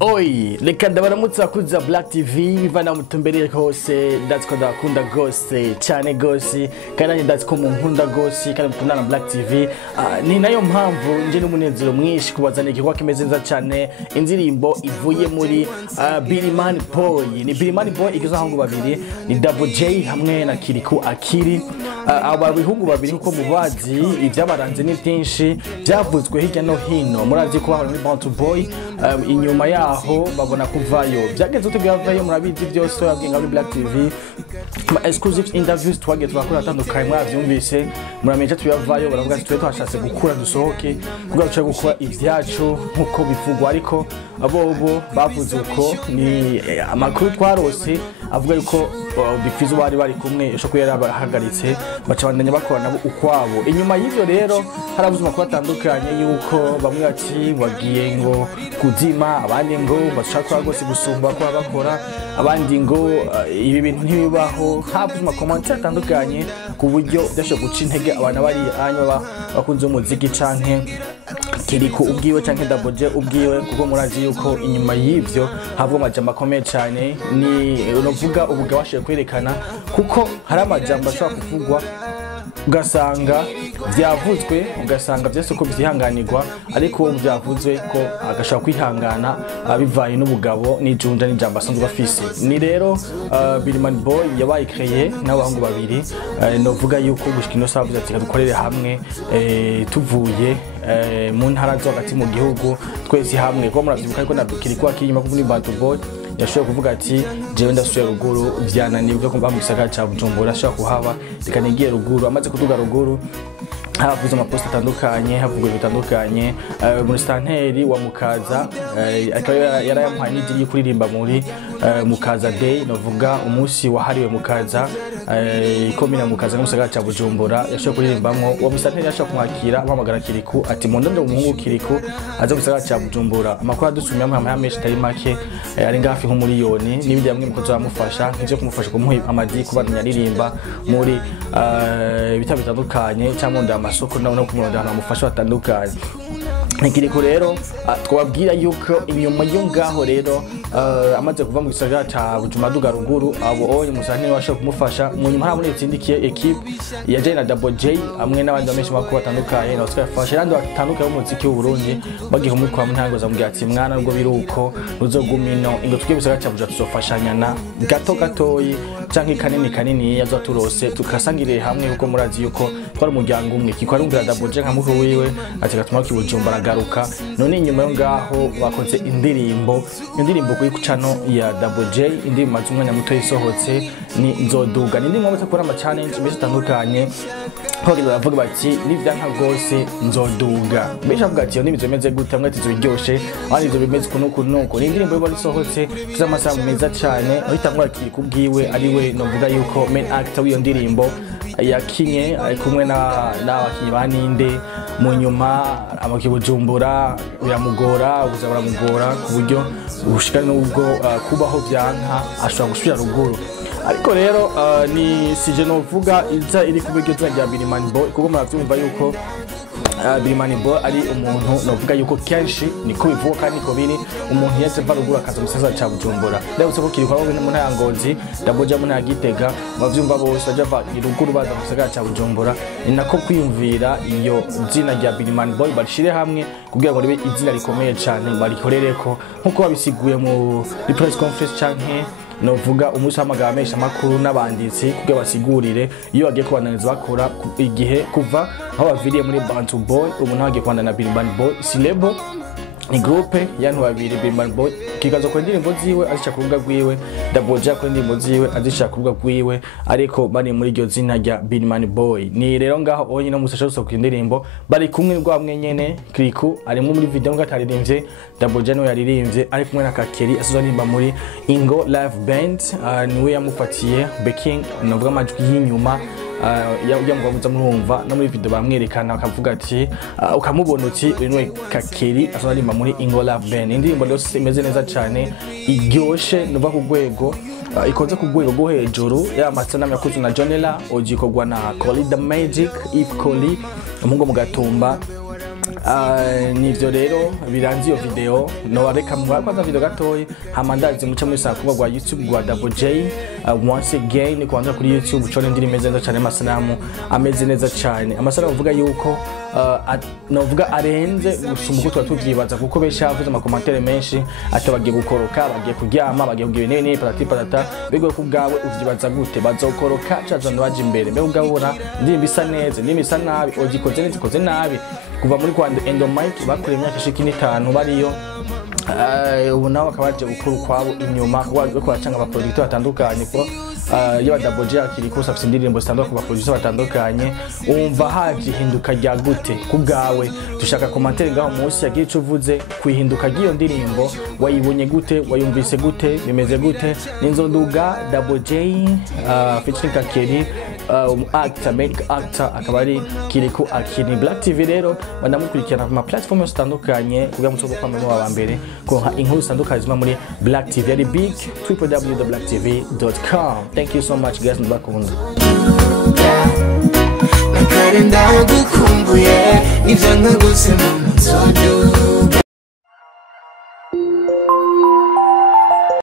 Oi, reka ndabaramutse bakuza Black TV bivana mutumbereye hose ndatsko ndakunda gose cyane gose kandi ndatsko mu nkunda gose kandi mukundana Black TV ni nayo mpamvu nje n'umunezero mwinshi kubazana ikigwa kimeze neza cyane indirimbo ivuye muri Birimani Boy. Ni Birimani Boy igize ahangu babiri ni Double J hamwe na Kiriku Akiri. Aba bihugu babiri uko mubazi ibyabaranze ni byinshi byavuzwe hirya no hino murazi ko bahora muri Bantu Boy. Inyuma yaho babona kuvayo byageze utubyavayo murabizi byose yabwinga muri Black TV exclusive interviews twagiye twakora atandukanye mwavyumvise muramenye tuyavayo baravuga ati twashatse gukura dusohoke kugira cyo gukora ivyacu nkuko bivugwa ariko abobo bavuze uko ni amakuru twarose avuga yuko bifizo bari kumwe ishoko yarabahagaritse bacabandanya bakorana ukwabo. Inyuma y'ivyo rero harabuze amakuru atandukanye yuko bamwe ati wagiye ngo kuzima abandi ngo bashaka gose gusumba ko bakora abandi ngo ibi bintu ntibibaho habuze amakomenti atandukanye ku buryo byasho guca intege abantu bari anywa bakunze umuziki canke Kiriku ubwiwe canke Double J ubwiwe kuko murazi yuko inyuma y'ivyo havugwa amajambo akomeye cyane ni unovuga ubuga washiye kwerekana kuko hari amajambo ashobora kuvugwa ugasanga byavuzwe ugasanga byose ko byihanganirwa ariko byavuzwe ko agashaka kwihangana bivaye n'ubugabo n'ijunda n'ijambo asanzwe bafise. Ni rero Birimani Boy yabaye créé n'abangu babiri novuga yuko gushikino savuze ati dukorere hamwe tuvuye mu ntara zo hagati mu gihugu twese hamwe ko muravyibuka ko nabikiri kwa kinyuma kuvuga ni Bantu Boy yashoboye kuvuga ati jewe ndasuye ruguru byananibwe ko mu gisagara ca Bujumbura ashaka kuhaba ikanigiye ruguru amaze kuduga ruguru havuze amapost atandukanye havugwa bitandukanye muri stanteri wa Mukaza akaba yarayamuhaye n'idiri kuririmba muri Mukaza Day novuga umunsi wahariwe Mukaza ikomina Mukaza n'umusagara ca Bujumbura yashoboye kuririmbamwo wa stanteri yashaka kumwakira ahamagara Kiriku ati mondondo umuhungu Kiriku aza kusagara ca Bujumbura amakuru adusumye amwe menshi tari make ari ngafi nko miliyoni n'ibindi yamwe mukozo bamufasha nk'ivyo kumufasha kumuha amadi kubandanya aririmba muri bitandukanye cyangwa amasoko no kumurondana amufasha batandukanye. Kiriku rero twababwira yuko inyuma yo ngaho rero amaze kuva mu gisagara ca Bujumbura ruguru abo oyi musane washoboye kumufasha mu nyuma hari itsindikiye equipe ya Jena Double J amwe n'abandi bamenshi bakuru batandukanye no twafasha rando batandukanye mu muziki w'u Burundi bagiye muri kwa muntango za mbwira ati mwana ngo biruko ruzogumino ingo tugiye gisagara ca Bujumbura tuzofashanyana gatoyi canke kanini yazoturose tukasangirire hamwe kuko murazi yuko twari umuryango umwe kiko ari umvira Double J nka mukuru wiwe ati gatuma ki Bujumbura garuka none inyuma yo ngaho bakoze indirimbo kuri kucano ya Double J indirimbo azumwanya muto yisohotse ni Nzoduga ni indirimbo bakora ama challenge bise tandukanye ko bavuga bati nivyanka gose Nzoduga bisha avuga ati yo nimeze meze gute amwe ati biryoshe ari byo bimeze kunuko ni indirimbo yo isohotse z'amasaha meza cyane ahitangwa Kiriku kubwiwe ari we novuga yuko main actor w'iyo ndirimbo yakinye ari kumwe n'abakinyi baninde mu nyuma amaki Bujumbura biramugora baramugora ku buryo ubushika n'ubwo kubaho byanka ashobora gusubira ruguru ariko rero ni sije novuga iza iri kubiryo rya Birimani Boy kuko muravyumva yuko Birimani Boy ari umuntu novuga yuko kenshi niko bivuga kandi niko biri umuntu yaje varugura akaza musaza ca Bujumbura ndabutse ko Kiriku abo mu ntaya Ngozi Double J mu ntaya Gitega bavyumva bose baje varuguru baza musaza ca Bujumbura ni nako kwiyumvira iyo zina rya Birimani Boy barishire hamwe kugira ngo ribe izina rikomeye cyane barikorereko nkuko babisiguye mu press conference canke novuga umunsi w'amagara makuru n'abanditsi kugira basigurire iyo bagiye kubananiza bakora igihe kuva aho baviriye muri Bantu Boy umuntu hagiye kwandana na Birimani Boy si label ni groupe yantu babiri Birimani Boy kikazo ko indirimbo ziwe azisha kuvuga gwiwe Double J ko indirimbo ziwe azisha kuvuga gwiwe ariko bari muri iryo zina rya Birimani Boy. Ni rero ngaho onye no musasha gusohoka indirimbo bari kumwe rwa mwenyene Kiriku arimo muri video ngataririmbye Double J no yaririmbye ari kumwe na Kakeri asozanimba muri Ingo Live Band niwe yamufatiye backing novuga amajwi y'inyuma yamugwamuza murumva no muri video bamwerekana akavuga ati ukamubona uti uyu Kakeri asozanimba muri Ingo Live Band. Indirimbo yose imeze neza cyane iryoshe nuva ku rwego ikoze ku rwego rwo hejuru ya masana yakuze na Jonela ogikogwa na Coli the Magic if Coli umungo mugatumba nivyo rero biranze iyo video no areka mu kwanza video gatoyi hamandazi muca muri sakuba rwa YouTube rwa Double J once again kwanza kuri YouTube cyo ndiri meze neza cyane amasanamu ameze neza cyane amasanamu uvuga yuko novuga arenze gusuma uko twatubyibaza kuko besha yavuze amakomantere menshi atabagiye gukoroka bagiye kuryama bagiye kugira nene patata bego kubgawe uvyibaza gute bazokoroka cazana baje imbere mbe ugabura ndimba isa neza ndimba isa nabi ogikoze neza ikoze nabi kuva muri Rwanda Endomike bakoreye imyaka ishika 5 bariyo ubu nawe akabaje gukora kwabo inyuma ko bacanga aba producteur batandukanye ko yaba Double J akiri ko afite indirimbo zitandukanye ku ba producteur batandukanye umva haje hinduka rya gute kubgawe dushaka commentaire ngaho munsi yagiye cuvuze kwihinduka giyo ndirimbo wayibonye gute wayumvise gute bimeze gute ninzonduga Double J featuring Kakeri actor akabari kiriko akini Black TV rero banamukurikirana ku ma platform zitandukanye kugira ngo musobo kwamenya wa mbere ko inkuru zitandukanye zima muri Black TV ari big www.blacktv.com. Thank you so much guys ndabakunda nakarenda gukumbuye nivyo nkaguse mu nzodo